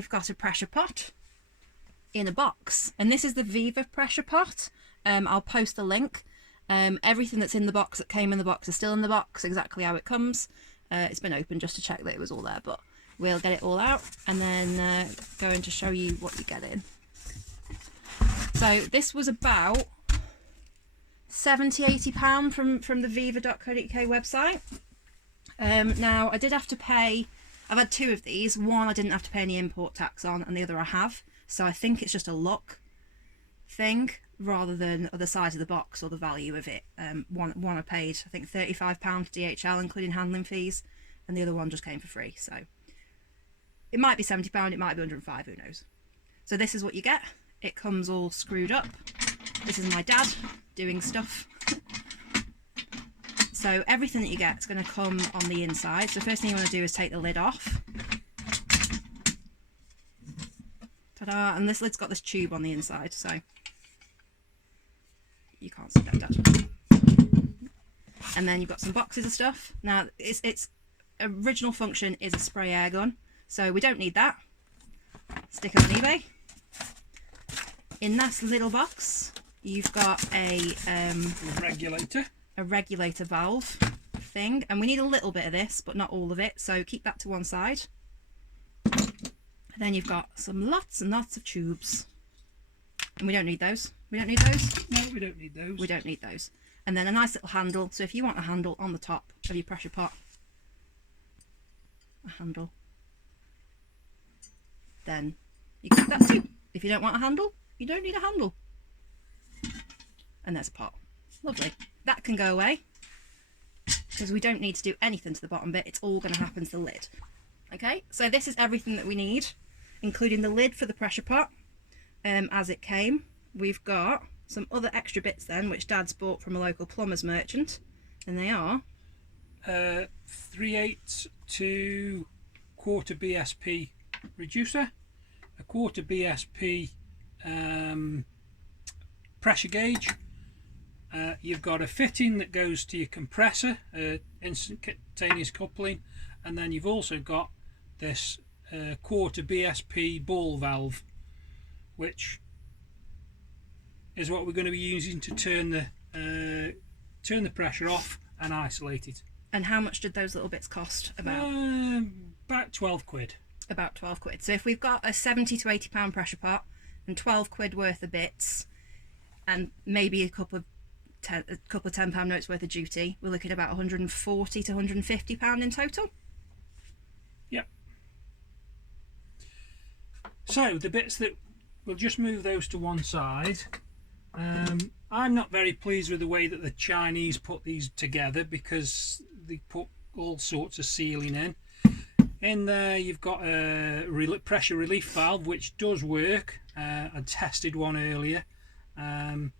I've got a pressure pot in a box, and this is the Vevor pressure pot. I'll post a link. Everything that's in the box that came in the box is still in the box, exactly how it comes. It's been opened just to check that it was all there, but we'll get it all out and then going to show you what you get in. So this was about £70–80 from the vevor.co.uk website. Now I did have to pay, I've had two of these. One I didn't have to pay any import tax on, and the other I have. So I think it's just a luck thing rather than the size of the box or the value of it. One I paid, I think £35 DHL including handling fees, and the other one just came for free. So it might be £70, it might be £105, who knows. So this is what you get. It comes all screwed up. This is my dad doing stuff. So everything that you get is going to come on the inside. So the first thing you want to do is take the lid off. Ta-da! And this lid's got this tube on the inside, so you can't see that, Dad. And then you've got some boxes of stuff. Now its original function is a spray air gun, so we don't need that. Stick it on eBay. In that little box, you've got a regulator valve thing, and we need a little bit of this, but not all of it. So keep that to one side. And then you've got some lots and lots of tubes, and we don't need those. We don't need those. No, we don't need those. We don't need those. And then a nice little handle. So if you want a handle on the top of your pressure pot, a handle, then you get that too. If you don't want a handle, you don't need a handle. And there's a pot. Lovely. That can go away because we don't need to do anything to the bottom bit. It's all going to happen to the lid. Okay, so this is everything that we need, including the lid for the pressure pot as it came. We've got some other extra bits then, which Dad's bought from a local plumber's merchant, and they are 3/8 to quarter BSP reducer, a quarter BSP pressure gauge. You've got a fitting that goes to your compressor, instantaneous coupling, and then you've also got this quarter BSP ball valve, which is what we're going to be using to turn the pressure off and isolate it. And how much did those little bits cost? About 12 quid. About 12 quid. So if we've got a £70–80 pressure pot and 12 quid worth of bits, and maybe a couple of £10 notes worth of duty, we're looking at about £140 to £150 in total. Yep. So the bits that we'll just move those to one side. I'm not very pleased with the way that the Chinese put these together, because they put all sorts of sealing in. In there you've got a pressure relief valve, which does work. I tested one earlier. Then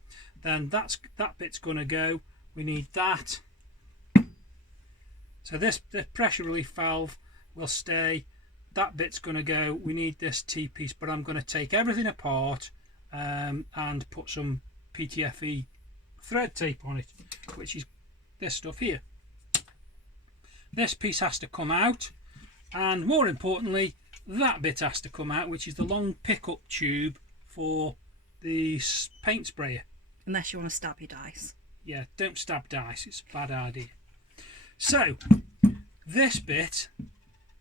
that bit's going to go. We need that. So the pressure relief valve will stay. That bit's going to go. We need this T-piece, but I'm going to take everything apart and put some PTFE thread tape on it, which is this stuff here. This piece has to come out, and more importantly, that bit has to come out, which is the long pickup tube for the paint sprayer. Unless you want to stab your dice. Yeah, don't stab dice, it's a bad idea. So this bit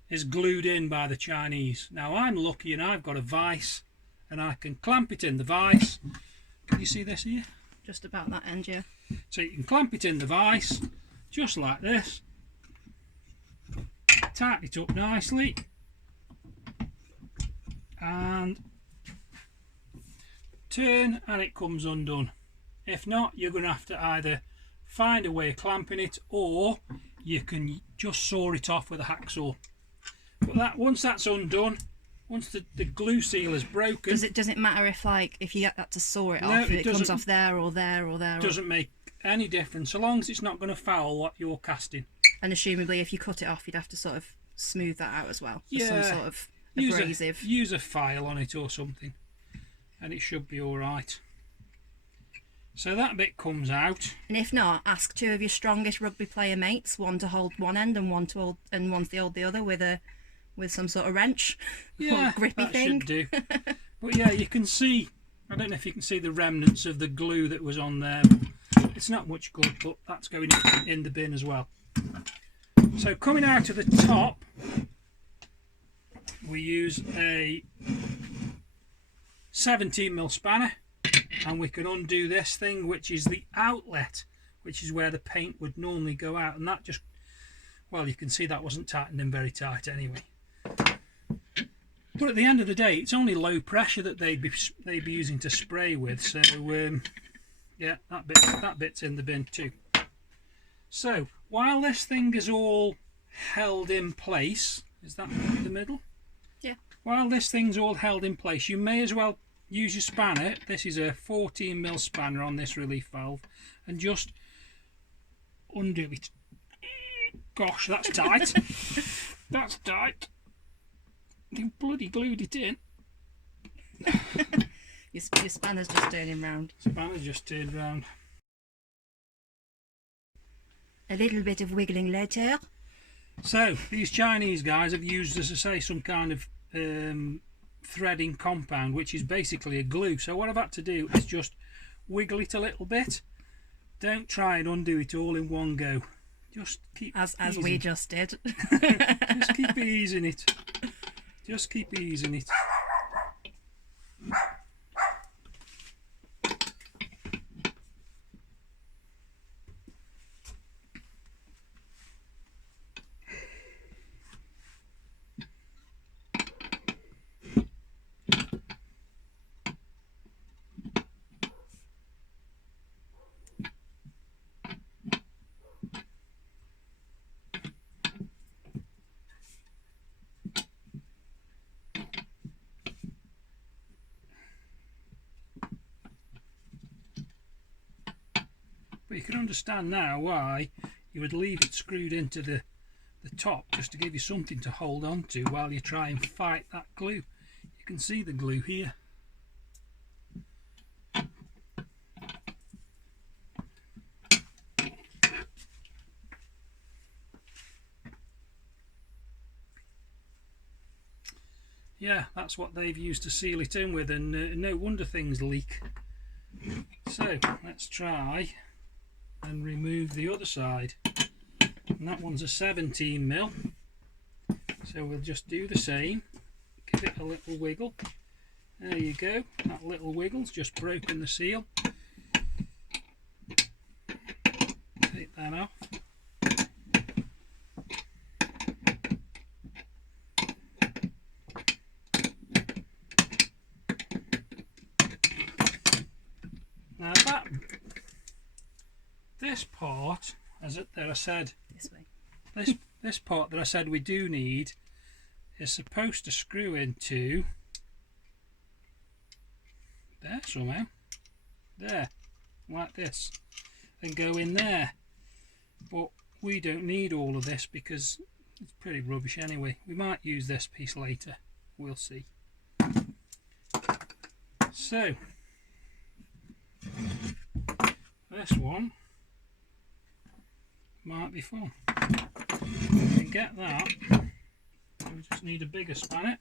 is glued in by the Chinese. Now I'm lucky and I've got a vise, and I can clamp it in the vise. Can you see this here? Just about that end, yeah. So you can clamp it in the vise, just like this. Tighten it up nicely, and turn, and it comes undone. If not, you're going to have to either find a way of clamping it, or you can just saw it off with a hacksaw. But once that's undone, once the glue seal is broken, does it matter if you get that to saw it off, if it comes off there or there or there? Doesn't make any difference, so long as it's not going to foul what you're casting. And assumably, if you cut it off, you'd have to sort of smooth that out as well. Yeah, some sort of abrasive. Use a file on it or something, and it should be all right. So that bit comes out. And if not, ask two of your strongest rugby player mates, one to hold one end and one to hold the other with with some sort of wrench Yeah, or grippy that thing. should do. But yeah, you can see, I don't know if you can see the remnants of the glue that was on there. It's not much good, but that's going in the bin as well. So coming out of the top, we use a 17mm spanner, and we can undo this thing, which is the outlet, which is where the paint would normally go out, and that just, well, you can see that wasn't tightened in very tight anyway. But at the end of the day, it's only low pressure that they'd be using to spray with, so yeah, that bit's in the bin too. So while this thing is all held in place, is that the middle? Yeah. While this thing's all held in place, you may as well use your spanner. This is a 14mm spanner on this relief valve, and just undo it. Gosh, that's tight. That's tight. You bloody glued it in. Your spanner's just turning round. Spanner's just turned round. A little bit of wiggling later. So these Chinese guys have used, as I say, some kind of threading compound, which is basically a glue. So what I've had to do is just wiggle it a little bit. Don't try and undo it all in one go. Just keep as we just did. Just keep easing it. Just keep easing it. But you can understand now why you would leave it screwed into the top, just to give you something to hold on to while you try and fight that glue. You can see the glue here. Yeah, that's what they've used to seal it in with, and no wonder things leak. So let's try and remove the other side, and that one's a 17mm, so we'll just do the same. Give it a little wiggle. There you go, that little wiggle's just broken the seal. Take that off. Now this part, that I said, this part that I said we do need, is supposed to screw into there somehow, there, like this, and go in there. But we don't need all of this because it's pretty rubbish anyway. We might use this piece later, we'll see. So this one might be fun. We can get that. We just need a bigger spanner.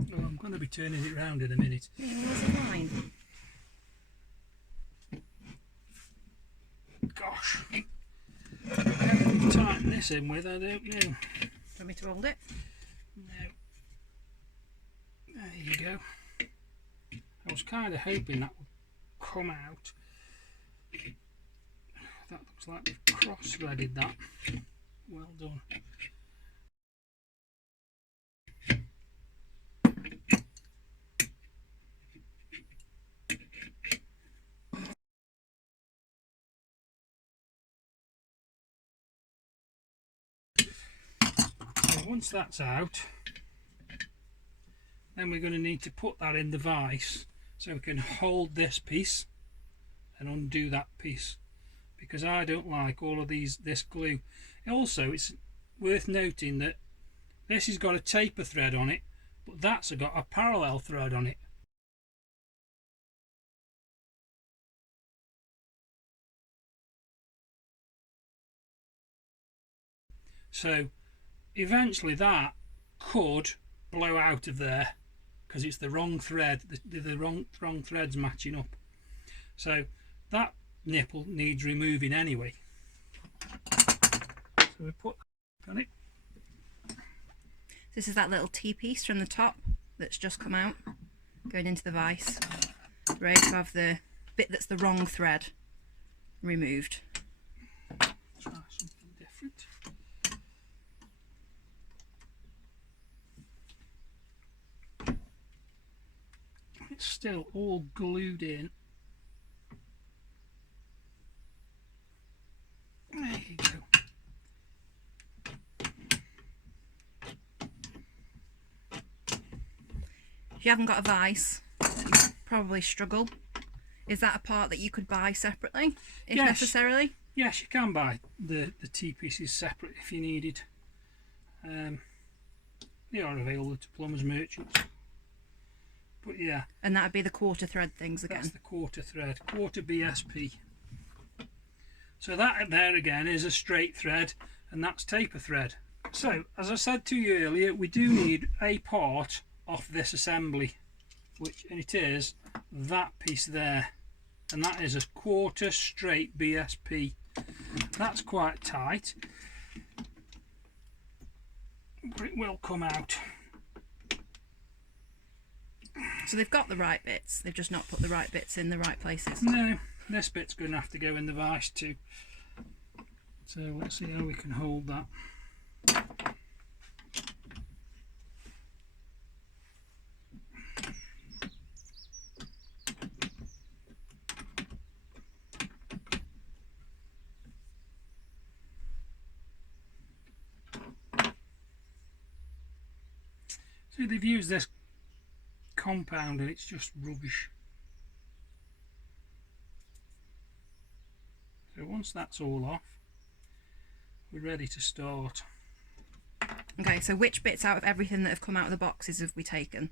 Oh, I'm going to be turning it round in a minute. Yeah, where's the line? Gosh, how to tighten this in with, I don't know. Want me to hold it? No. There you go. I was kind of hoping that would come out. That looks like we've cross-threaded that. Well done. So once that's out, then we're going to need to put that in the vise so we can hold this piece and undo that piece, because I don't like all of this glue. Also, it's worth noting that this has got a taper thread on it, but that's got a parallel thread on it. So eventually that could blow out of there because it's the wrong thread, the wrong threads matching up. So that nipple needs removing anyway. So we put that on it. This is that little T-piece from the top that's just come out, going into the vise. Ready to have the bit that's the wrong thread removed. Try something different. It's still all glued in. There you go. If you haven't got a vise, you probably struggle. Is that a part that you could buy separately, if necessarily? Yes, you can buy the T-pieces separate if you needed. They are available to plumbers merchants. But yeah. And that would be the quarter thread things again. That's the quarter thread, quarter BSP. So that there again is a straight thread, and that's taper thread. So as I said to you earlier, we do need a part off this assembly, and it is that piece there, and that is a quarter straight BSP. That's quite tight, but it will come out. So they've got the right bits, they've just not put the right bits in the right places. No, this bit's going to have to go in the vise too. So let's see how we can hold that. So they've used this compound and it's just rubbish. So once that's all off, we're ready to start. Okay, so which bits out of everything that have come out of the boxes have we taken?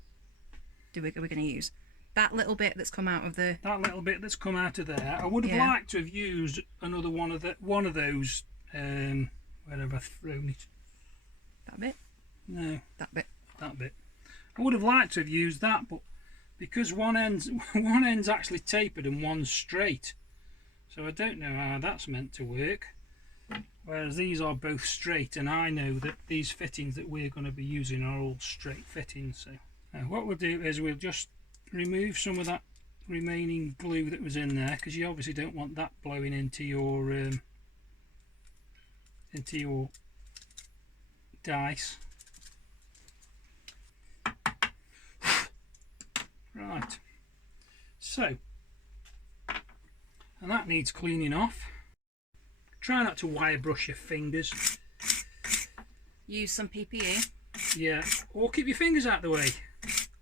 Are we going to use? That little bit that's come out of the... That little bit that's come out of there. I would have liked to have used another one of those, where have I thrown it? That bit? No. That bit. That bit. I would have liked to have used that, but because one end's actually tapered and one's straight, so I don't know how that's meant to work. Whereas these are both straight, and I know that these fittings that we're going to be using are all straight fittings. So what we'll do is we'll just remove some of that remaining glue that was in there, because you obviously don't want that blowing into your dice. Right, so, and that needs cleaning off. Try not to wire brush your fingers. Use some PPE. Yeah, or keep your fingers out of the way.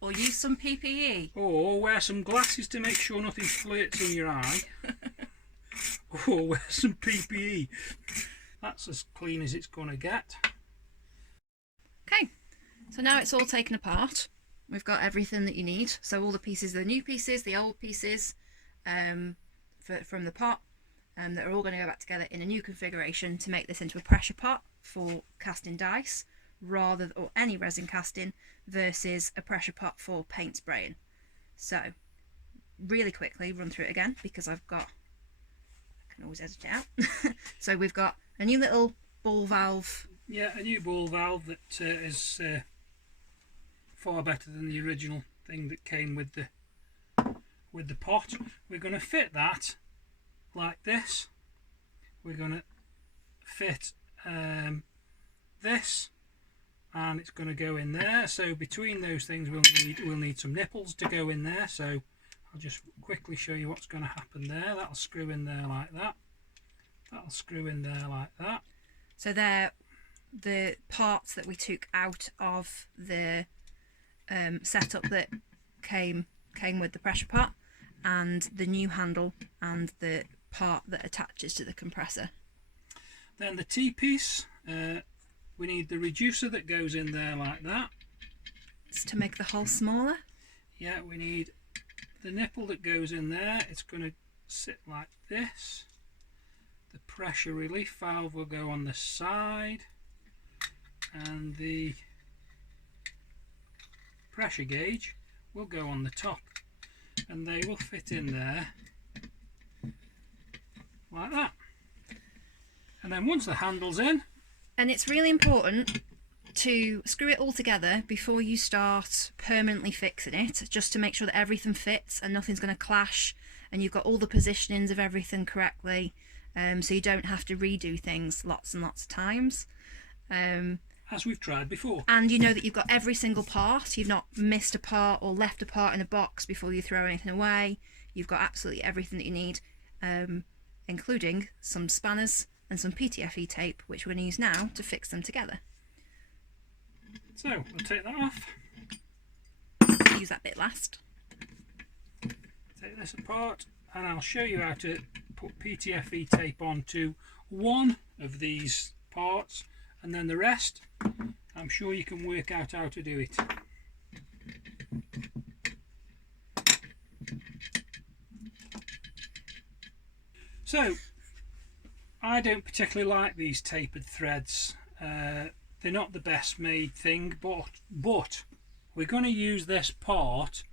Or use some PPE. Or wear some glasses to make sure nothing flirts in your eye. Or wear some PPE. That's as clean as it's going to get. Okay, so now it's all taken apart. We've got everything that you need. So all the pieces, the new pieces, the old pieces from the pot, that are all going to go back together in a new configuration to make this into a pressure pot for casting dice, or any resin casting, versus a pressure pot for paint spraying. So really quickly run through it again, because I can always edit it out. So we've got a new little ball valve. Yeah, a new ball valve that is far better than the original thing that came with the pot. We're going to fit that like this. We're going to fit this, and it's going to go in there. So between those things we'll need some nipples to go in there. So I'll just quickly show you what's going to happen there. That'll screw in there like that. That'll screw in there like that. So they're the parts that we took out of the setup that came with the pressure pot, and the new handle and the part that attaches to the compressor. Then the T-piece, we need the reducer that goes in there like that. It's to make the hole smaller. Yeah, we need the nipple that goes in there. It's going to sit like this. The pressure relief valve will go on the side. and the pressure gauge will go on the top, and they will fit in there like that. And then once the handle's in, and it's really important to screw it all together before you start permanently fixing it, just to make sure that everything fits and nothing's going to clash, and you've got all the positionings of everything correctly, so you don't have to redo things lots and lots of times. As we've tried before. And you know that you've got every single part, you've not missed a part or left a part in a box before you throw anything away. You've got absolutely everything that you need, including some spanners and some PTFE tape, which we're going to use now to fix them together. So we'll take that off. Use that bit last. Take this apart, and I'll show you how to put PTFE tape onto one of these parts, and then the rest I'm sure you can work out how to do it. So I don't particularly like these tapered threads. They're not the best made thing, but we're going to use this part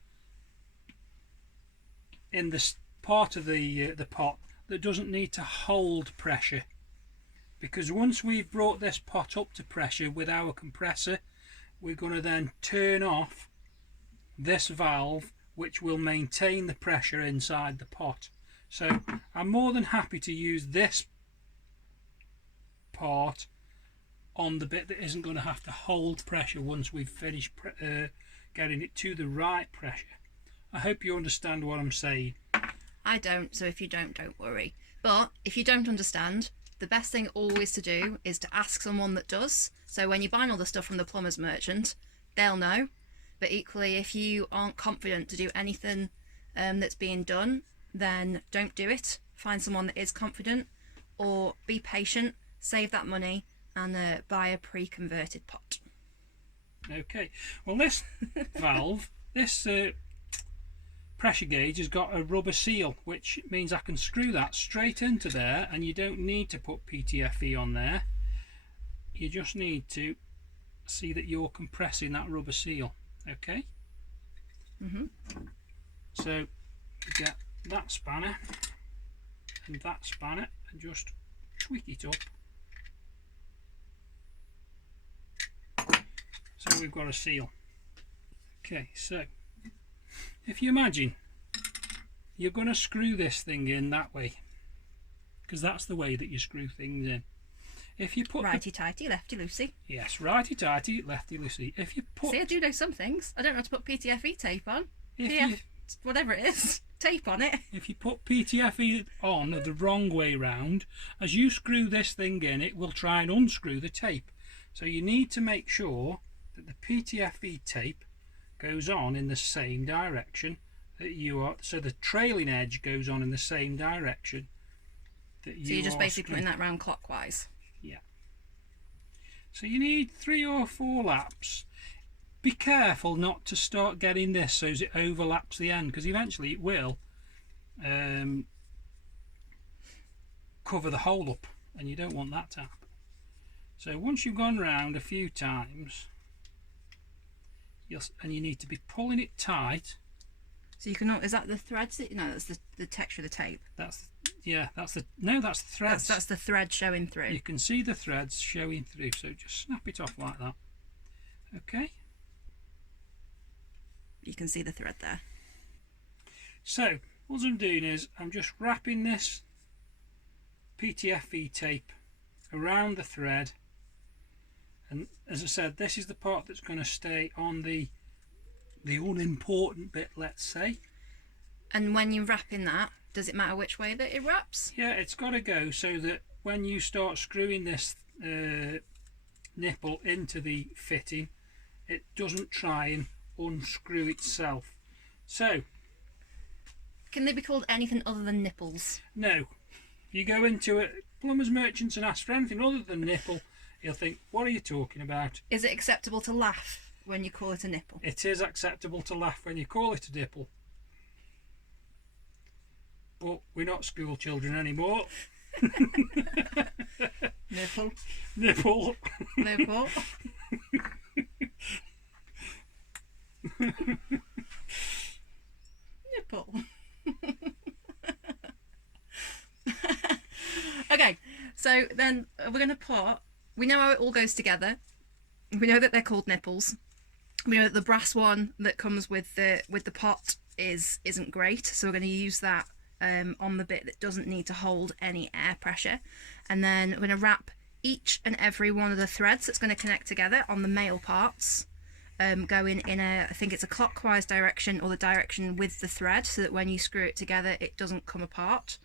in this part of the pot that doesn't need to hold pressure, because once we've brought this pot up to pressure with our compressor, we're going to then turn off this valve, which will maintain the pressure inside the pot. So I'm more than happy to use this part on the bit that isn't going to have to hold pressure once we've finished getting it to the right pressure. I hope you understand what I'm saying. I don't, so if you don't worry. But if you don't understand, the best thing always to do is to ask someone that does. So when you're buying all the stuff from the plumber's merchant, they'll know. But equally, if you aren't confident to do anything that's being done, then don't do it. Find someone that is confident, or be patient, save that money, and buy a pre-converted pot. Okay, well this valve, this pressure gauge has got a rubber seal, which means I can screw that straight into there, and you don't need to put PTFE on there. You just need to see that you're compressing that rubber seal. Okay. So you get that spanner and that spanner and just tweak it up. So we've got a seal. Okay, so if you imagine you're going to screw this thing in that way, because that's the way that you screw things in. If you put righty tighty, lefty loosey. Yes, righty tighty, lefty loosey. If you put, see, I do know some things. I don't know how to put PTFE tape on. Whatever it is, tape on it. If you put PTFE on the wrong way round, as you screw this thing in, it will try and unscrew the tape. So you need to make sure that the PTFE tape goes on in the same direction that you are, so the trailing edge goes on in the same direction that you are. So you're just basically putting that round clockwise. Yeah. So you need 3 or 4 laps. Be careful not to start getting this so as it overlaps the end, because eventually it will cover the hole up, and you don't want that to happen. So once you've gone round a few times, and you need to be pulling it tight. So you can, is that the threads? No, that's the texture of the tape. That's the threads. That's the thread showing through. You can see the threads showing through, so just snap it off like that. Okay. You can see the thread there. So what I'm doing is I'm just wrapping this PTFE tape around the thread, and as I said, this is the part that's going to stay on the unimportant bit, let's say. And when you're wrapping that, does it matter which way that it wraps? Yeah, it's got to go so that when you start screwing this nipple into the fitting, it doesn't try and unscrew itself. So can they be called anything other than nipples? No. You go into a plumber's merchants and ask for anything other than nipple, he'll think, what are you talking about? Is it acceptable to laugh when you call it a nipple? It is acceptable to laugh when you call it a nipple. But we're not school children anymore. Nipple. Nipple. Nipple. Nipple. Okay, so then we're going to put, we know how it all goes together. We know that they're called nipples. We know that the brass one that comes with the pot isn't great, so we're going to use that on the bit that doesn't need to hold any air pressure. And then we're going to wrap each and every one of the threads that's going to connect together on the male parts, going in a, I think it's a clockwise direction, or the direction with the thread, so that when you screw it together it doesn't come apart.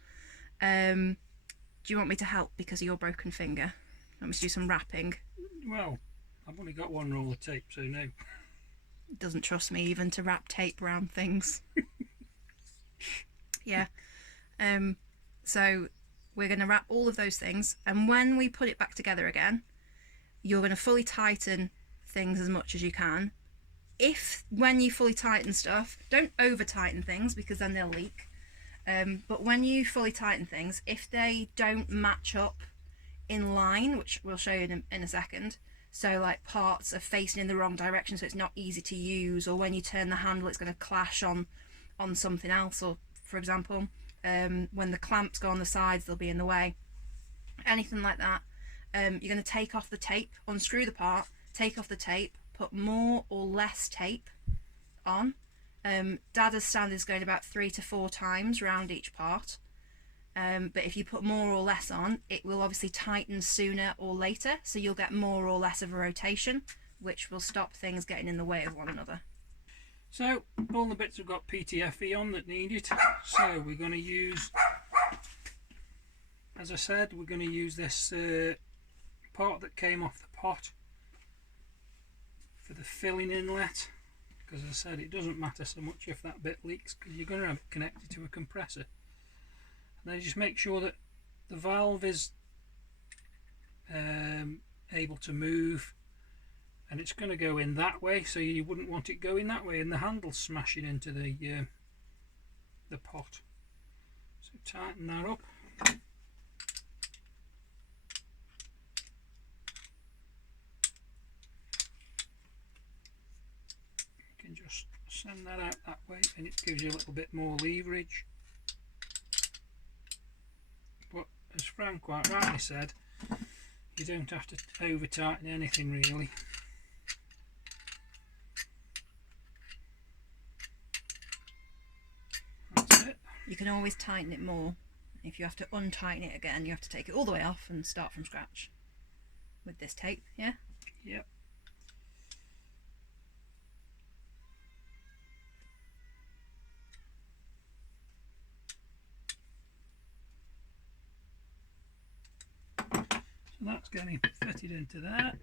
Do you want me to help because of your broken finger? Want me to do some wrapping? Well, I've only got one roll of tape, so no. It doesn't trust me even to wrap tape around things. Yeah. So we're going to wrap all of those things, and when we put it back together again, you're going to fully tighten things as much as you can. If when you fully tighten stuff, don't over tighten things because then they'll leak. But when you fully tighten things, if they don't match up in line, which we'll show you in a second, so like parts are facing in the wrong direction so it's not easy to use, or when you turn the handle it's going to clash on something else, or for example when the clamps go on the sides they'll be in the way, anything like that, you're going to take off the tape, unscrew the part, take off the tape, put more or less tape on. Dada's standard is going about 3 to 4 times around each part, but if you put more or less on, it will obviously tighten sooner or later, so you'll get more or less of a rotation, which will stop things getting in the way of one another. So all the bits have got PTFE on that need it, so we're going to use, as I said, we're going to use this part that came off the pot for the filling inlet. Because as I said, it doesn't matter so much if that bit leaks, because you're going to have it connected to a compressor. And then just make sure that the valve is able to move, and it's going to go in that way, so you wouldn't want it going that way and the handle smashing into the pot. So tighten that up. You can just send that out that way and it gives you a little bit more leverage. But as Frank quite rightly said, you don't have to over tighten anything really. That's it. You can always tighten it more. If you have to untighten it again, you have to take it all the way off and start from scratch with this tape, yeah? Yep. So that's getting fitted into there.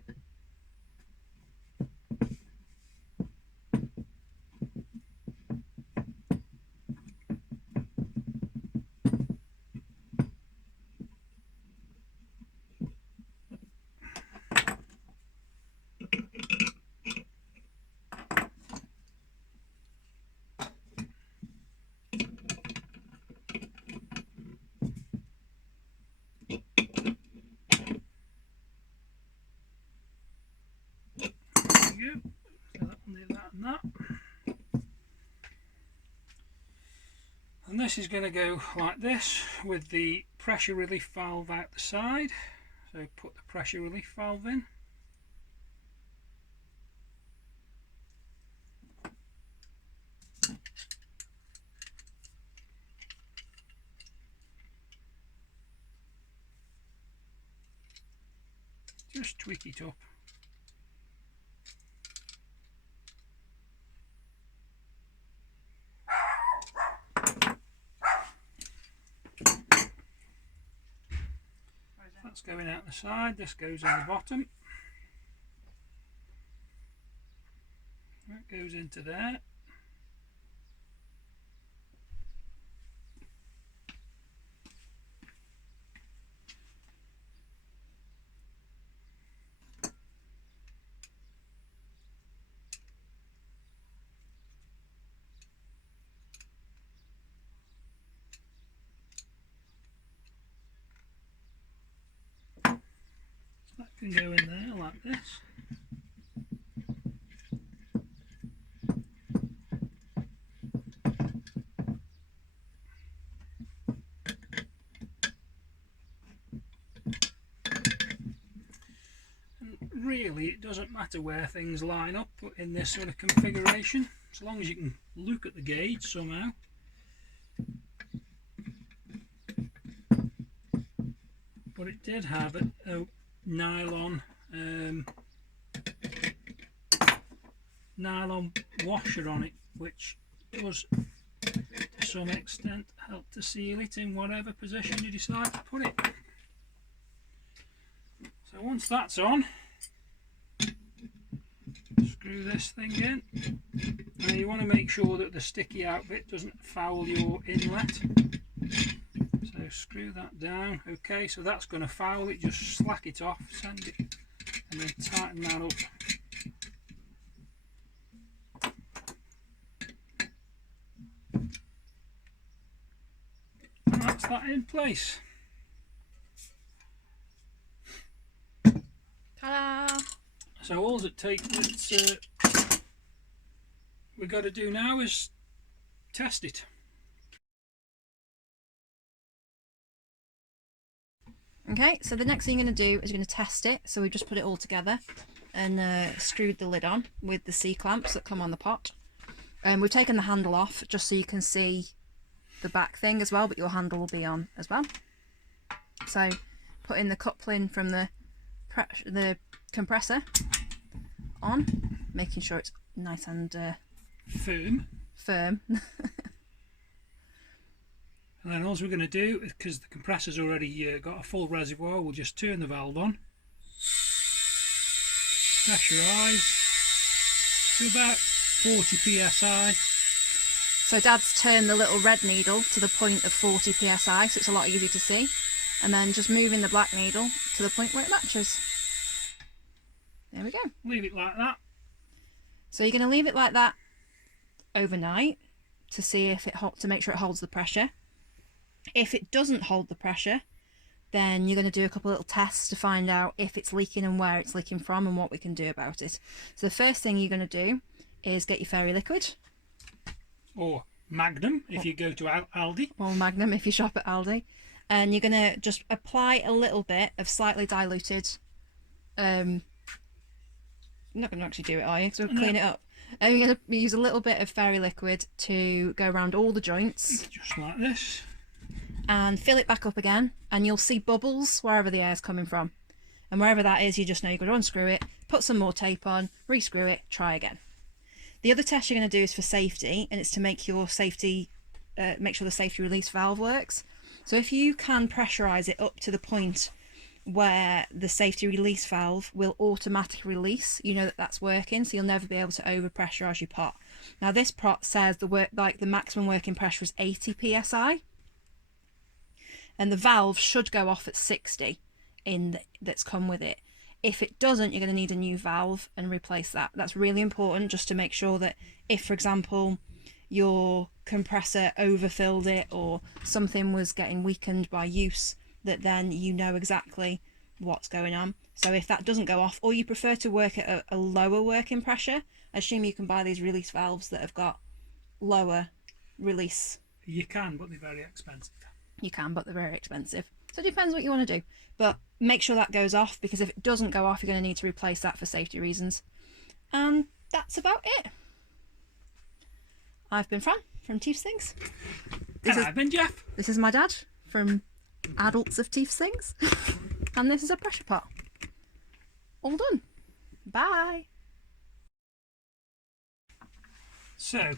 And this is going to go like this with the pressure relief valve out the side. So put the pressure relief valve in. Just tweak it up. That's going out the side, this goes in the bottom. That goes into there. That can go in there like this. basically it doesn't matter where things line up in this sort of configuration, as long as you can look at the gauge somehow. But it did have a nylon nylon washer on it, which does to some extent help to seal it in whatever position you decide to put it. So once that's on, screw this thing in. Now you want to make sure that the sticky out bit doesn't foul your inlet. So screw that down. Okay, so that's going to foul it. Just slack it off, send it, and then tighten that up. And that's that in place. Ta-da! So all it takes, we've got to do now is test it. Okay, so the next thing you're going to do is you're going to test it. So we just put it all together and screwed the lid on with the C-clamps that come on the pot. We've taken the handle off just so you can see the back thing as well, but your handle will be on as well. So put in the coupling from the compressor on, making sure it's nice and firm. And then all we're going to do, because the compressor's already got a full reservoir, we'll just turn the valve on, pressurise to about 40 psi. So Dad's turned the little red needle to the point of 40 psi, so it's a lot easier to see, and then just moving the black needle to the point where it matches. There we go. Leave it like that. So you're going to leave it like that overnight to see if it to make sure it holds the pressure. If it doesn't hold the pressure, then you're going to do a couple of little tests to find out if it's leaking and where it's leaking from and what we can do about it. So the first thing you're going to do is get your fairy liquid. Or Magnum if you go to Aldi. Or Magnum if you shop at Aldi. And you're going to just apply a little bit of slightly diluted... you're not going to actually do it, are you? Because we'll clean it up. And you're going to use a little bit of fairy liquid to go around all the joints. Just like this. And fill it back up again, and you'll see bubbles wherever the air's coming from. And wherever that is, you just know you've got to unscrew it, put some more tape on, re-screw it, try again. The other test you're going to do is for safety, and it's to make your safety, make sure the safety release valve works. So if you can pressurise it up to the point where the safety release valve will automatically release, you know that that's working, so you'll never be able to over pressurise your pot. Now this pot says the maximum working pressure is 80 psi. And the valve should go off at 60 that's come with it. If it doesn't, you're going to need a new valve and replace that. That's really important, just to make sure that if, for example, your compressor overfilled it or something was getting weakened by use, that then you know exactly what's going on. So if that doesn't go off, or you prefer to work at a lower working pressure, I assume you can buy these release valves that have got lower release. You can, but they're very expensive. You can, but they're very expensive. So it depends what you want to do. But make sure that goes off, because if it doesn't go off, you're going to need to replace that for safety reasons. And that's about it. I've been Fran from Tief's Things. And I've been Jeff. This is my dad from Adults of Tief's Things. And this is a pressure pot. All done. Bye. So,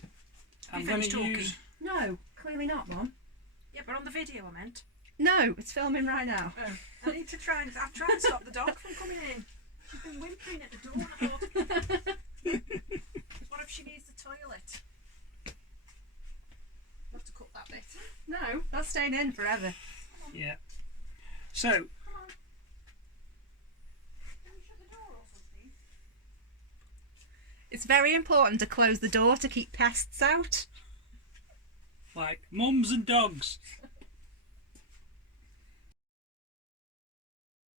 I'm going to use... No, clearly not, Mum. Yeah, but on the video I meant. No, it's filming right now. Oh, I need to try and stop the dog from coming in. She's been whimpering at the door. And I thought, what if she needs the toilet? We'll have to cut that bit. No, that's staying in forever. Yeah. So, Come on. Can you shut the door or something? It's very important to close the door to keep pests out. like mums and dogs.